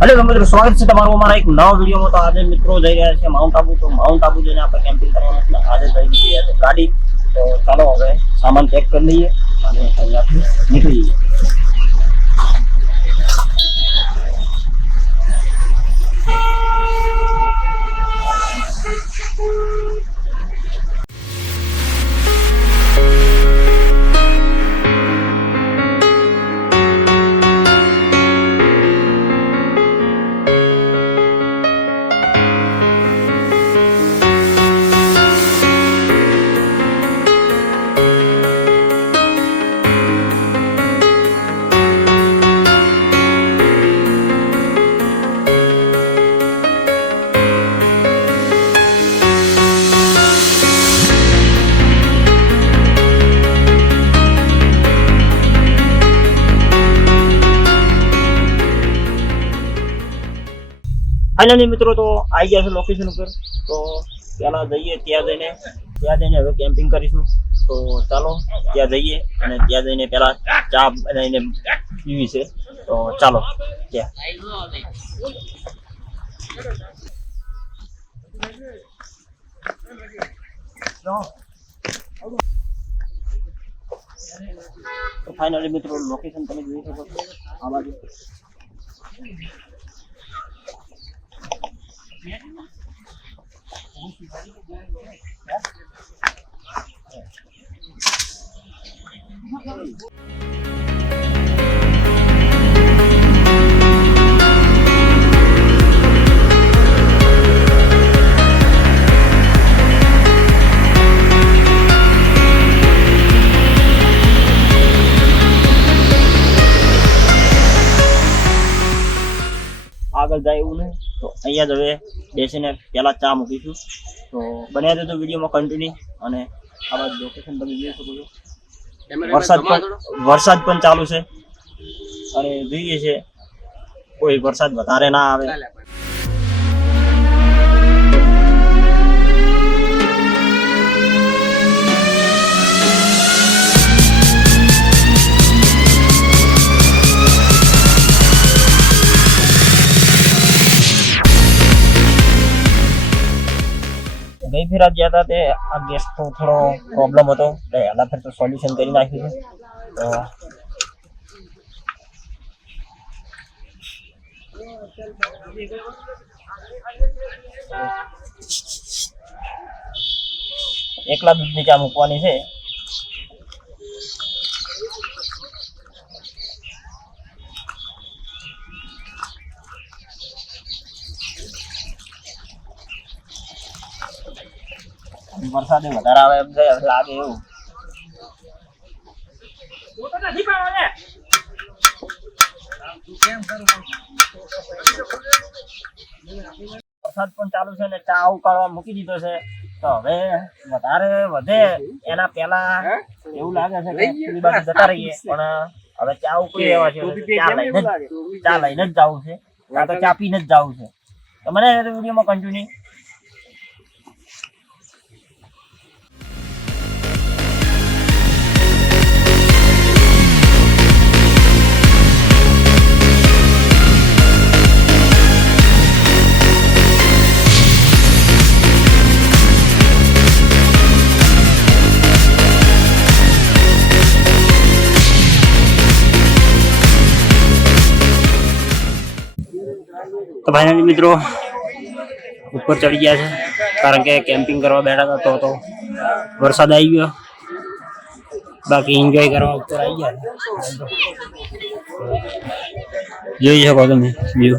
Hello મિત્રો, સ્વાગત છે તમારું અમારા એક નવા વિડીયોમાં। તો આજે મિત્રો જઈ રહ્યા છે માઉન્ટ આબુ। તો માઉન્ટ આબુ જઈને આપણે કેમ્પિંગ કરવાનું છે। આજે જઈ રહ્યા છે ગાડી। તો ચાલો હવે સામાન પેક કરી લઈએ અને અહીંયાથી નીકળી જઈએ। फाइनली मित्रों तो आई गया लोकेशन पर। तो पहला जाइए त्या जईने हवे केम्पिंग करीशुं। तो चलो त्या जईए अने त्या जईने पहला चा बनावीने पीवी छे। तो चलो त्या तो फाइनली मित्रों लोकेशन तमे जोई शको छो आ बाजू। આગળ જાય એવું નહીં તો અહીંયા જ હવે બેસીને પહેલા ચા મૂકીશું। તો બન્યા રહેજો વિડીયોમાં કન્ટિન્યુ। અને આ બાજુ લોકેશન તમે જોઈ શકો છો। વરસાદ પણ ચાલુ છે અને જોઈએ છે કોઈ વરસાદ વધારે ના આવે। गई फिर आज ज्यादा थे आ गैस तो थोड़ा प्रॉब्लम हो तो पहला फिर तो सॉल्यूशन कर नाखी है। तो एकला दूध नी चा मूकवानी है। वरसाद વધારે આવે એમ લાગે એવું। વરસાદ પણ ચાલુ છે ને ચા ઉકાળવા મૂકી દીધો છે। તો હવે વધારે વધે એના પહેલા એવું લાગે છે કે પેલી બાજુ જતા રહીએ, પણ હવે ચા ઉકળી રહેવા છે। ચા લઈને જ જવું છે, કાં તો ચા પીને જ જવું છે। તો મને વિડીયોમાં કન્ટિન્યુ। तो फाइनली मित्रों ऊपर चढ़ी गया है, कारण के केम्पिंग करवा बैठा था तो वरसाद आई गयो। बाकी एंजॉय करवा ऊपर आई गया। જોઈ શકો તમે વ્યૂ।